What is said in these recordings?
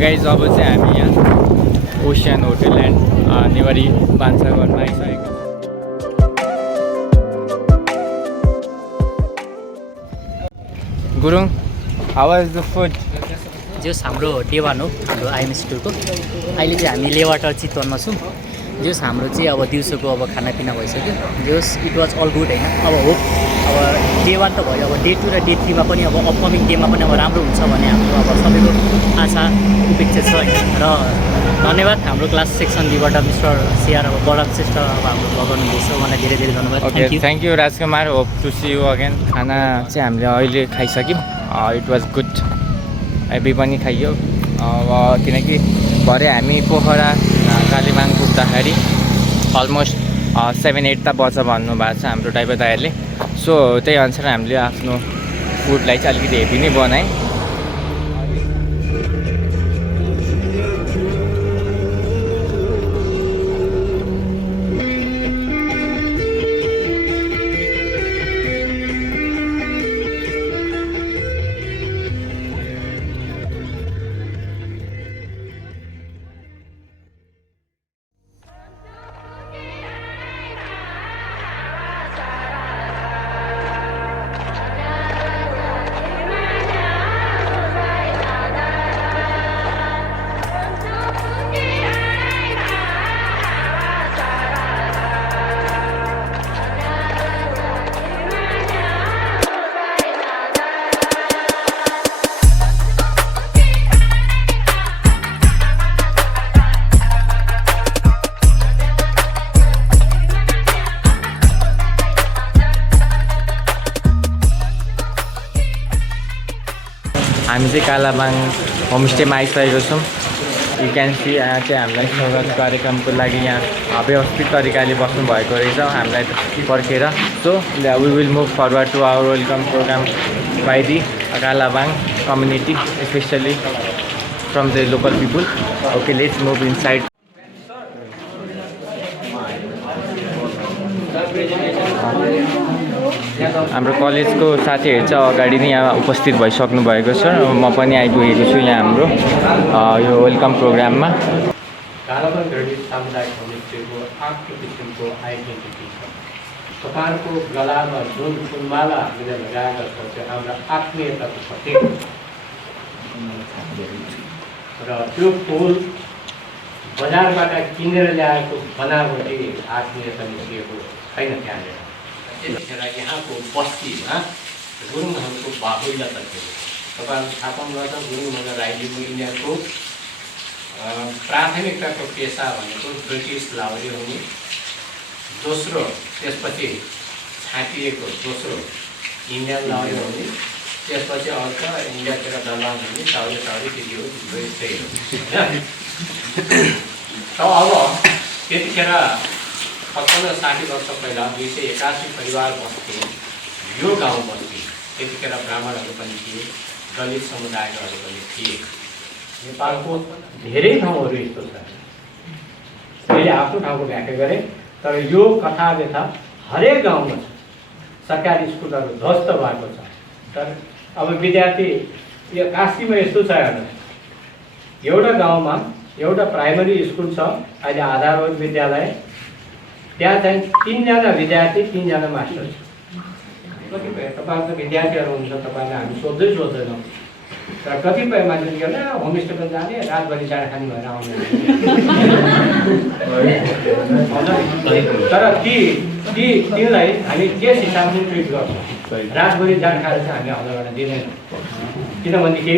Guys अब चाहिँ हामी यहाँ ओसियन होटल एन्ड नेवारी भान्साघरमा आइसकेको Gurung how is the food जोस् हाम्रो डे 1 हो हाम्रो आइएमएस2 को अहिले चाहिँ हामी लेवाटर चितवनमा छौँ जोस् हाम्रो चाहिँ अब दिउँसोको अब खानापिना भइसक्यो जोस् इट वाज अल गुड होइन अब होप अब डे 1 त भयो अब डे 2 र डे 3 मा पनि अब अपकमिङ डेमा पनि अब राम्रो हुन्छ भन्ने हाम्रो अब सबैको आशा अपेक्षा छ होइन र धन्यवाद हाम्रो क्लास सेक्सन बीबाट मिस्टर सिआर अब बलराम श्रेष्ठ अब हाम्रो लगाउनु हुँदैछ मलाई धेरै धेरै धन्यवाद okay thank you Rajkumar hope to see you again खाना चाहिँ हामीले अहिले खाइसक्यौँ इट वाज गुड एबी पनि खाइयो अब किनकि भरे हामी पोखरा कालीबाङ पुग्दाखेरि अलमोस्ट 7-8 त बज्छ भन्नुभएको छ हाम्रो ड्राइभर दाइहरूले सो त्यही अनुसार हामीले आफ्नो फुडलाई चाहिँ अलिकति हेभी नै बनाएँ हामी चाहिँ कालाबाङ होमस्टेमा आइसकेको छौँ यु क्यान सी यहाँ चाहिँ हामीलाई स्वागत कार्यक्रमको लागि यहाँ व्यवस्थित तरिकाले बस्नुभएको रहेछ हामीलाई पर्खेर so we will move forward to our welcome program by the Kalabang community specially from the local people okay let's move inside हाम्रो कलेजको साथीहरू चाहिँ अगाडि नै यहाँ उपस्थित भइसक्नु भएको छ म पनि आइपुगेको छु यहाँ हाम्रो यो वेलकम प्रोग्राममा कालाबाङ सामुदायिक होमस्टेको 8 किसिमको आइडेन्टिटी छ तपाईँहरूको गलामा जुन फुलमाला हामीले लगाएका छौँ त्यो हाम्रो आत्मीयताको प्रतीक र त्यो फुल बजारबाट किनेर ल्याएको बनावटी आत्मीयता निस्किएको छैन त्यहाँनिर त्यतिखेर यहाँको बस्तीमा गुरुङहरूको बाहुल्यता थियो तपाईँहरू थाहा पाउनुहुन्छ गुरुङ भनेर राईलिम्बू यिनीहरूको प्राथमिकताको पेसा भनेको ब्रिटिस लाहुरी हुने दोस्रो त्यसपछि छाटिएको दोस्रो इन्डियन लाहुरी हुने त्यसपछि आउँछ इन्डियातिर दलाल हुने टाउरी त्यति हो त्यही हो अब त्यतिखेर 55-60 वर्ष पहिला 281 परिवार बस्थे यो गाउँ बस्थे त्यतिखेर ब्राह्मणहरू पनि थिए दलित समुदायकाहरू पनि थिए नेपालको धेरै ठाउँहरू यस्तो छ मैले आफ्नो ठाउँको व्याख्या गरेँ तर यो कथा व्यथा हरेक गाउँमा छ सरकारी स्कुलहरू ध्वस्त भएको छ तर अब विद्यार्थी यो काशीमा यस्तो छ हेर्नुहोस् एउटा गाउँमा एउटा प्राइमरी स्कुल छ अहिले आधारभूत विद्यालय त्यहाँ चाहिँ 3 जना विद्यार्थी 3 जना मास्टर छ कतिपय तपाईँहरूको विद्यार्थीहरू हुन्छ तपाईँलाई हामी सोध्दैनौँ तर कतिपय मान्छेले के भन्छ होमस्टेमा जाने रातभरि जाँड खाने भएर आउने तर तिनलाई हामी त्यस हिसाबले ट्रिट गर्छौँ रातभरि जाँड खाएर चाहिँ हामी हल्ला गर्न दिँदैनौँ किनभनेदेखि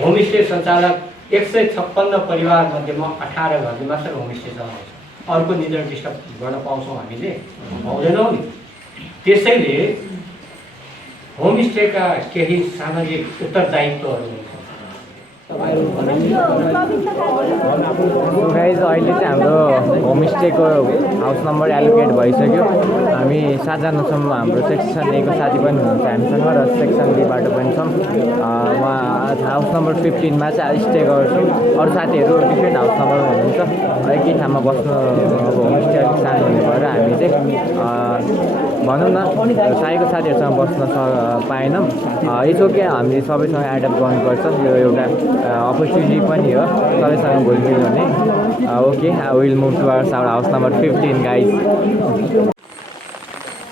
होमस्टे सञ्चालक 156 परिवार मध्येमा 18 घरले मात्र होमस्टे चलाउँछ अर्को निर्दिष्ट गर्न पाउँछौँ हामीले पाउँदैनौँ नि त्यसैले होमस्टेका केही सामाजिक उत्तरदायित्वहरू हुन्छ गाइज अहिले चाहिँ हाम्रो होमस्टेको हाउस नम्बर एलोकेट भइसक्यो हामी 7 जना छौँ हाम्रो सेक्सन ए को साथी पनि हुनुहुन्छ हामीसँग र सेक्सन बीबाट पनि छौँ उहाँ हाउस नम्बर 15 मा चाहिँ स्टे गर्छौँ अरू साथीहरू डिफ्रेन्ट हाउस नम्बरमा हुनुहुन्छ एकै ठाउँमा बस्नु अब होमस्टे अलिक सानो हुने भएर हामी चाहिँ भनौँ न साईको साथीहरूसँग बस्न पाएनौँ। इट्स ओके, हामीले सबैसँग एडप्ट गर्नुपर्छ, यो एउटा अपर्च्युनिटी पनि हो सबैसँग घुलमिल हुने। Okay, I will move towards our house number 15 guys.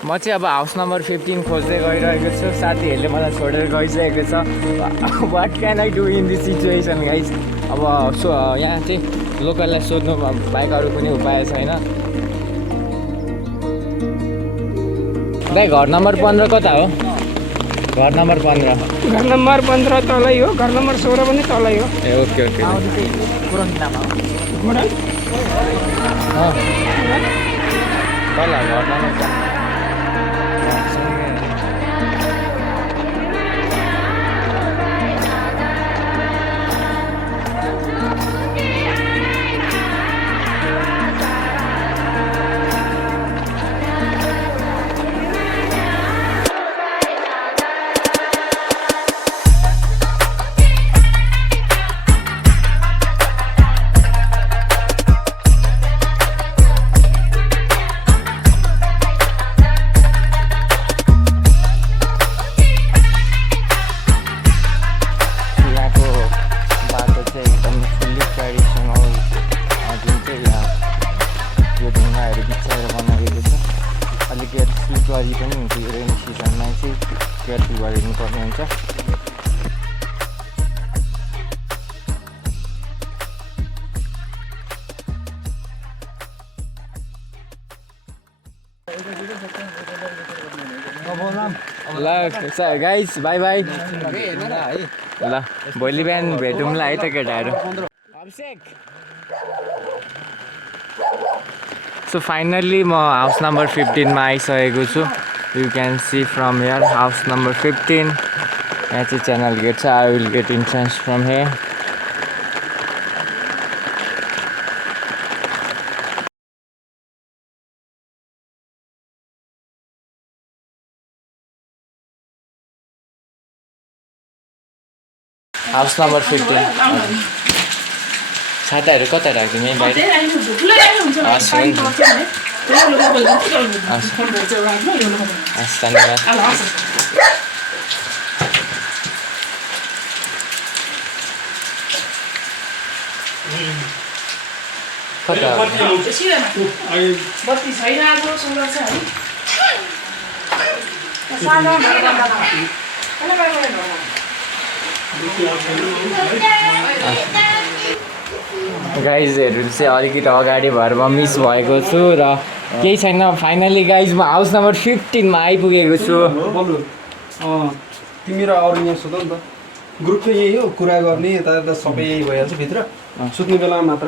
म चाहिँ अब हाउस नम्बर 15 खोज्दै गइरहेको छु। साथीहरूले मलाई छोडेर गइसकेको छ। What can I do in this situation guys. अब यहाँ चाहिँ लोकललाई सोध्नु बाहेक अरू कुनै उपाय छैन। भाइ घर नम्बर 15 कता हो? घर नम्बर 15 तलै हो, घर नम्बर 16 पनि तलै हो। ए ओके ओके। तल घर नम्बर ल गाइस बाई बाई। ल भोलि बिहान भेटौँला है त केटाहरू। सो फाइनल्ली म हाउस नम्बर 15 मा आइसकेको छु। You can see from here house number 15। यहाँ चाहिँ च्यानल गेट छ। I will get entrance from here. House number 15। छाताहरू कता राख्दिउँ यहीँ बाहिर? हस् धन्यवाद। कता बत्ती छैन आज सोलर छ है। गाइजहरू चाहिँ अलिकति अगाडि भएर म मिस भएको छु र केही छैन। फाइनली गाइज म हाउस नम्बर 15 मा आइपुगेको छु। तिमी र अरू यहाँ सोध नि त। ग्रुप चाहिँ यही हो, कुरा गर्ने यता सबै यही भइहाल्छ भित्र, सुत्ने बेलामा मात्र।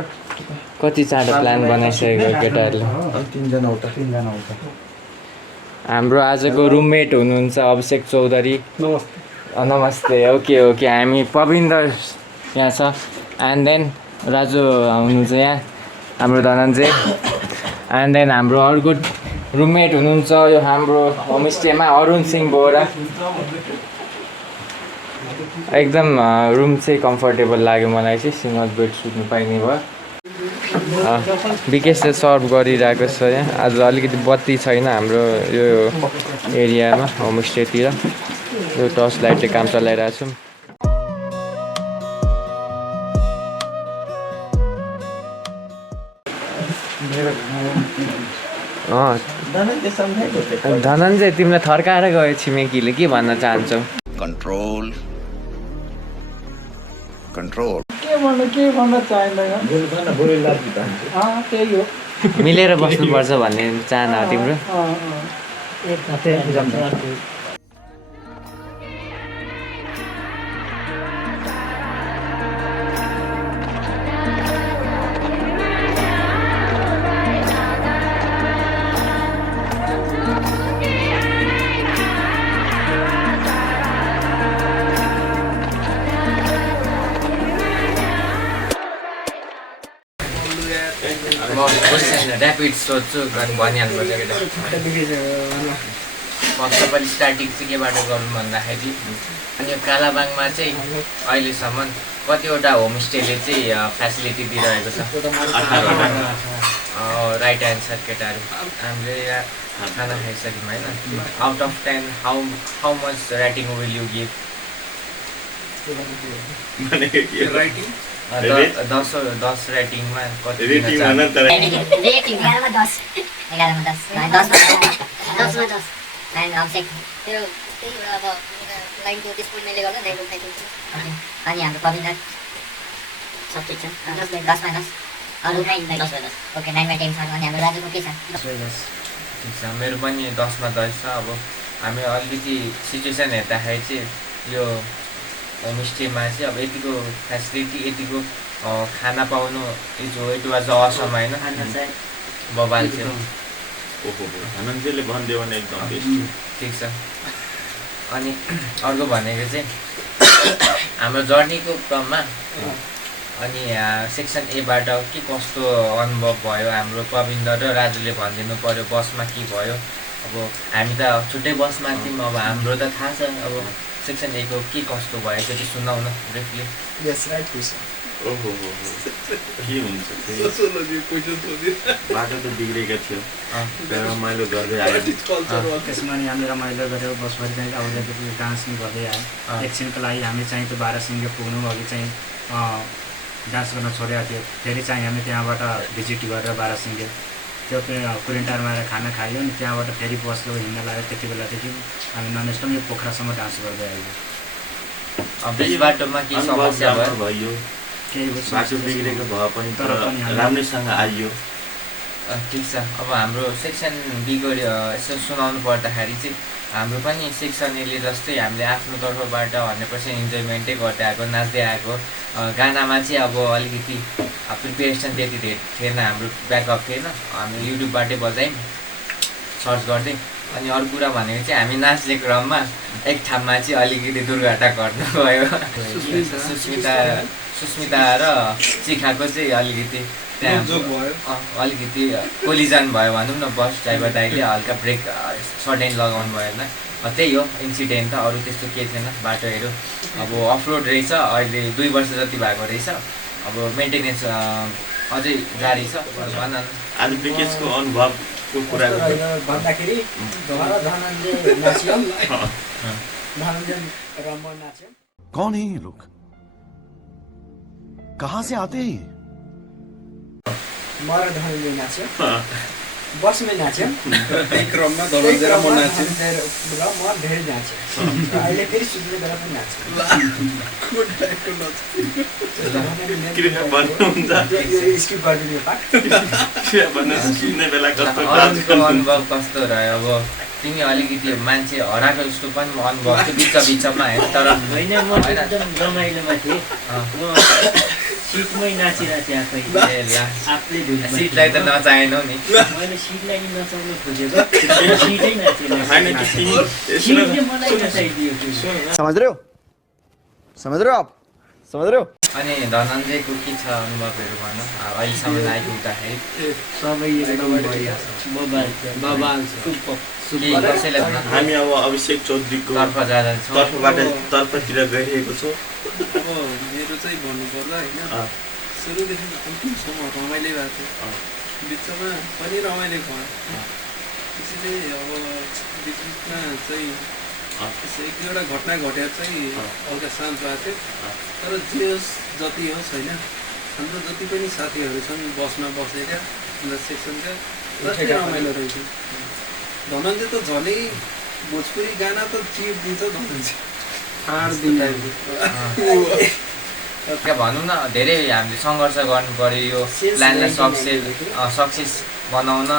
कति चाँडो प्लान बनाइसकेको केटाहरूले। 3 जना उता। हाम्रो आजको रुममेट हुनुहुन्छ अभिषेक चौधरी। नमस्ते। ओके ओके, हामी पविन्द्र यहाँ छ। एन्ड देन राजु हुनुहुन्छ यहाँ, हाम्रो धनञ्जय। एन्ड देन हाम्रो अर्को रुममेट हुनुहुन्छ यो हाम्रो होमस्टेमा अरुण सिंह बोरा। एकदम रुम चाहिँ कम्फर्टेबल लाग्यो मलाई चाहिँ। सिङ्गल बेड सुत्नु पाइने भयो। विकेशले सर्भ गरिरहेको छ यहाँ। आज अलिकति बत्ती छैन हाम्रो यो एरियामा होमस्टेतिर। यो टर्च लाइटले काम चलाइरहेको छौँ। धनञ्जय तिमीलाई थर्काएर गयो छिमेकीले, के भन्न चाहन्छौ? कंट्रोल कंट्रोल के भन्न चाहिँदैन। त्यही हो, मिलेर बस्नुपर्छ भन्ने चाहना हो तिम्रो? ऱ्यापिड सोध्छु अनि भनिहाल्नुपर्छ केटा। सबैले स्टार्टिङ चाहिँ केबाट गरौँ भन्दाखेरि अनि यो कालाबाङमा चाहिँ अहिलेसम्म कतिवटा होमस्टेले चाहिँ फेसिलिटी दिइरहेको छ। राइट एन्सर केटाहरू। हामीले यहाँ खाना खाइसक्यौँ होइन out of 10 how much rating will you give writing 10 रेटिङमा कति रेटिङ दिन भन तर रेटिङ 11 मा 10 11 मा 10 10 मा 10 अनि अब चाहिँ त्यो त्यही अब लाइनको डिस्प्युटले गर्दा 9.5 अनि हाम्रो कविता सब ठिक छ 10 मा 10 अरु 10 मा 10 ओके 9 मा 10 छ अनि हाम्रो राजुको के छ ठिक छ मेरो पनि 10 मा 10 छ अब हामी अलिकति सिचुएसन हेर्दाखेरि चाहिँ यो होमस्टेमा चाहिँ अब यतिको फेसिलिटी यतिको खाना पाउनु इट वाज असम होइन बबाल थियो ओहो धनञ्जयले भनिदियो भने एकदम बेस्ट ठिक छ अनि अर्को भनेको चाहिँ हाम्रो जर्नीको क्रममा अनि सेक्सन एबाट के कस्तो अनुभव भयो हाम्रो प्रविन्द र राजुले भनिदिनु पर्यो बसमा के भयो अब हामी त छुट्टै बसमा थियौँ अब हाम्रो त थाहा छ अब सेक्सन ए को के कस्तो भयो त्यो चाहिँ सुनाउ न ब्रिफली यस राइट क्वेसन ओहो के हुन्छ बाटो त बिग्रेका थियो रमाइलो गर्दै आयो त्यसमा नि हामीले रमाइलो गरेर बसभरि चाहिँ आउँदाखेरि डान्स पनि गर्दै आयो एकछिनको लागि हामी चाहिँ त्यो 12 सिंह पुग्नु अघि चाहिँ डान्स गर्न छोडेको थियो फेरि चाहिँ हामी त्यहाँबाट भिजिट गरेर 12 सिंह त्यो कुरेन्टारमा आएर खाना खायो अनि त्यहाँबाट फेरि बस हिँड्न लाग्यो त्यति बेलादेखि हामी ननस्टप यो पोखरासम्म डान्स गर्दै आयो बिच बाटोमा के समस्या भयो केही बाटो बिग्रेको भए पनि तर राम्रैसँग आइयो ठिक छ अब हाम्रो सेक्सन बीको यसो सुनाउनु पर्दाखेरि चाहिँ हाम्रो पनि सेक्सन एले जस्तै हामीले आफ्नो तर्फबाट 100% इन्जोयमेन्टै गर्दै आएको नाच्दै आएको गानामा चाहिँ अब अलिकति प्रिपेरेसन त्यति थिएन हाम्रो ब्याकअप थिएन हामी युट्युबबाटै बजायौँ सर्च गर्दै अनि अरू कुरा भनेको चाहिँ हामी नाच्ने क्रममा एक ठाउँमा चाहिँ अलिकति दुर्घटना घट्नु गयो सुस्मिता र शिखाको चाहिँ अलिकति त्यहाँ अलिकति कोलिजन भयो भनौँ न बस ड्राइभर दाइले हल्का ब्रेक सडन लगाउनु भएन त्यही हो इन्सिडेन्ट त अरू त्यस्तो केही थिएन बाटोहरू अब अफरोड रहेछ अहिले 2 वर्ष जति भएको रहेछ अब मेन्टेनेन्स अझै जारी छ भन आज विकेशको अनुभवको कुरा भन्दाखेरि कौन है ये लोग कहाँ से आते हैं म र धनञ्जय नाच्यो बसमै नाच्यो एक क्रममा धनञ्जय र म नाच्यो र म धेरै नाच्यो अहिले फेरि सुत्ने बेला पनि नाच्यो स्किप गरिदिनु अनुभव कस्तो रह्यो अब तिमी अलिकति मान्छे हराएको जस्तो पनि अनुभव थियो बिचमा होइन तर होइन म एकदम रमाइलोमा थिएँ सिटमै नाचिरहेको थिएँ आफै सिटलाई त नचाहेनौ नि मैले सिटलाई नि नचाउन खोजेको सिटै नाचेन मलाई नचाइदियो समझ रहे हो आप समझ रहे हो अनि धनञ्जयको के छ अनुभवहरू भन अहिलेसम्म आइपुग्दाखेरि सबै एकदम बढिया छ बबाल छ कसैलाई हामी अब अभिषेक चौधरीको तर्फतिर गइरहेको छौँ अब मेरो चाहिँ भन्नुपर्दा होइन सुरुदेखि अन्तिमसम्म रमाइलो भएको थियो बिचमा पनि रमाइलो भयो त्यसैले अब बिचमा चाहिँ एक दुईवटा घटना घटेर चाहिँ हल्का शान्त भएको थियो तर जे होस् जति होस् होइन हाम्रो जति पनि साथीहरू छन् बसमा बसेका सेक्सनका जति रमाइलो रहेछ धनञ्जय त झनै भोजपुरी गाना त चिप दिन्छ धनञ्जय भनौँ न धेरै हामीले सङ्घर्ष गर्नु पर्यो यो प्लानलाई सक्सेस बनाउन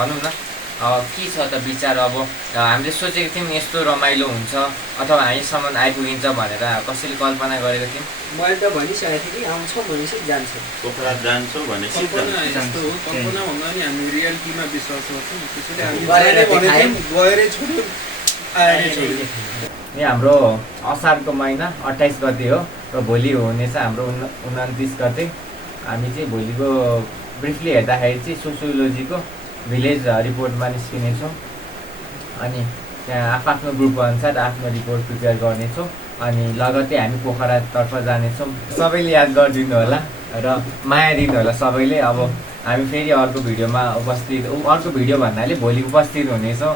भनौँ न के छ त विचार अब हामीले सोचेको थियौँ यस्तो रमाइलो हुन्छ अथवा हामीसम्म आइपुगिन्छ भनेर कसैले कल्पना गरेको थियौँ मैले त भनिसकेको थिएँ कि आउँछौँ भनेपछि जान्छौँ पोखरा जान्छौँ भनेपछि कल्पना भन्दा नि हामी रियालिटीमा विश्वास गर्छौँ त्यसैले हामी गएरै छोड्यौँ आएरै छोड्यौँ यो हाम्रो असारको महिना 28 गते हो र भोलि हुनेछ हाम्रो 29 गते हामी चाहिँ भोलिको ब्रिफली हेर्दाखेरि चाहिँ सोसियोलोजीको भिलेज रिपोर्टमा निस्किनेछौँ अनि त्यहाँ आफ्नो ग्रुप अनुसार आफ्नो रिपोर्ट प्रिपेयर गर्नेछौँ अनि लगत्तै हामी पोखरातर्फ जानेछौँ सबैले याद गरिदिनु होला र माया दिनु होला सबैले अब हामी फेरि अर्को भिडियोमा उपस्थित अर्को भिडियो भन्नाले भोलि उपस्थित हुनेछौँ।